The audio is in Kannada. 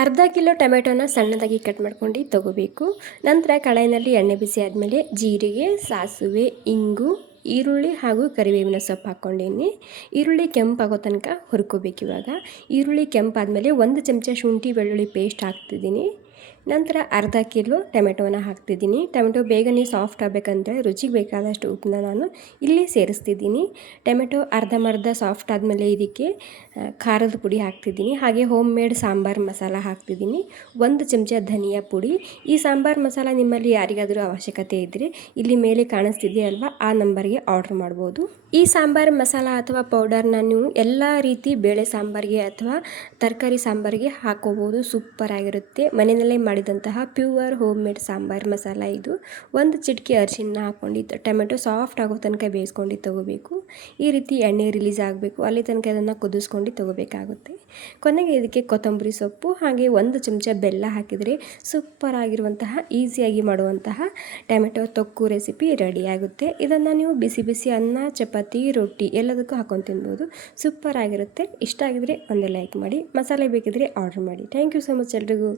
ಅರ್ಧ ಕಿಲೋ ಟೊಮೆಟೊನ ಸಣ್ಣದಾಗಿ ಕಟ್ ಮಾಡ್ಕೊಂಡು ತಗೋಬೇಕು. ನಂತರ ಕಡಾಯಿನಲ್ಲಿ ಎಣ್ಣೆ ಬಿಸಿ ಆದಮೇಲೆ ಜೀರಿಗೆ, ಸಾಸಿವೆ, ಇಂಗು, ಈರುಳ್ಳಿ ಹಾಗೂ ಕರಿಬೇವಿನ ಸೊಪ್ಪು ಹಾಕ್ಕೊಂಡೀನಿ. ಈರುಳ್ಳಿ ಕೆಂಪಾಗೋ ತನಕ ಹುರ್ಕೋಬೇಕು. ಇವಾಗ ಈರುಳ್ಳಿ ಕೆಂಪಾದಮೇಲೆ 1 ಚಮಚ ಶುಂಠಿ ಬೆಳ್ಳುಳ್ಳಿ ಪೇಸ್ಟ್ ಹಾಕ್ತಿದ್ದೀನಿ. ನಂತರ ಅರ್ಧ ಕಿಲೋ ಟೊಮೆಟೊನ ಹಾಕ್ತಿದ್ದೀನಿ. ಟೊಮೆಟೊ ಬೇಗನೆ ಸಾಫ್ಟ್ ಆಗಬೇಕಂದ್ರೆ ರುಚಿಗೆ ಬೇಕಾದಷ್ಟು ಉಪ್ಪನ್ನ ನಾನು ಇಲ್ಲಿ ಸೇರಿಸ್ತಿದ್ದೀನಿ. ಟೊಮೆಟೊ ಅರ್ಧಂಬರ್ಧ ಸಾಫ್ಟ್ ಆದಮೇಲೆ ಇದಕ್ಕೆ ಖಾರದ ಪುಡಿ ಹಾಕ್ತಿದ್ದೀನಿ. ಹಾಗೆ ಹೋಮ್ ಮೇಡ್ ಸಾಂಬಾರು ಮಸಾಲ ಹಾಕ್ತಿದ್ದೀನಿ. 1 ಚಮಚ ಧನಿಯಾ ಪುಡಿ. ಈ ಸಾಂಬಾರು ಮಸಾಲ ನಿಮ್ಮಲ್ಲಿ ಯಾರಿಗಾದರೂ ಅವಶ್ಯಕತೆ ಇದ್ದರೆ ಇಲ್ಲಿ ಮೇಲೆ ಕಾಣಿಸ್ತಿದೆಯಲ್ವ ಆ ನಂಬರ್ಗೆ ಆರ್ಡ್ರ್ ಮಾಡ್ಬೋದು. ಈ ಸಾಂಬಾರು ಮಸಾಲ ಅಥವಾ ಪೌಡರ್ನ ನೀವು ಎಲ್ಲ ರೀತಿ ಬೇಳೆ ಸಾಂಬಾರಿಗೆ ಅಥವಾ ತರಕಾರಿ ಸಾಂಬಾರಿಗೆ ಹಾಕೋಬೋದು. ಸೂಪರ್ ಆಗಿರುತ್ತೆ. ಮನೆಯಲ್ಲೇ ಮಾಡಿದಂತಹ pure home made sambar masala ಇದು. 1 ಚಿಟಿಕೆ ಅರಿಶಿನ ಹಾಕ್ಕೊಂಡು ಟೊಮೆಟೊ ಸಾಫ್ಟ್ ಆಗೋ ತನಕ ಬೇಯಿಸ್ಕೊಂಡು ತಗೋಬೇಕು. ಈ ರೀತಿ ಎಣ್ಣೆ ರಿಲೀಸ್ ಆಗಬೇಕು, ಅಲ್ಲಿ ತನಕ ಅದನ್ನು ಕುದಿಸ್ಕೊಂಡು ತಗೋಬೇಕಾಗುತ್ತೆ. ಕೊನೆಗೆ ಇದಕ್ಕೆ ಕೊತ್ತಂಬರಿ ಸೊಪ್ಪು ಹಾಗೆ 1 ಚಮಚ ಬೆಲ್ಲ ಹಾಕಿದರೆ ಸೂಪರ್ ಆಗಿರುವಂತಹ ಈಸಿಯಾಗಿ ಮಾಡುವಂತಹ ಟೊಮೆಟೊ ತೊಕ್ಕು ರೆಸಿಪಿ ರೆಡಿ ಆಗುತ್ತೆ. ಇದನ್ನು ನೀವು ಬಿಸಿ ಬಿಸಿ ಅನ್ನ, ಚಪಾತಿ, ರೊಟ್ಟಿ ಎಲ್ಲದಕ್ಕೂ ಹಾಕೊಂಡು ತಿನ್ಬೋದು. ಸೂಪರ್ ಆಗಿರುತ್ತೆ. ಇಷ್ಟ ಆಗಿದ್ರೆ ಒಂದು ಲೈಕ್ ಮಾಡಿ. ಮಸಾಲೆ ಬೇಕಿದ್ರೆ ಆರ್ಡರ್ ಮಾಡಿ. ಥ್ಯಾಂಕ್ ಯು ಸೊ ಮಚ್ ಎಲ್ರಿಗೂ.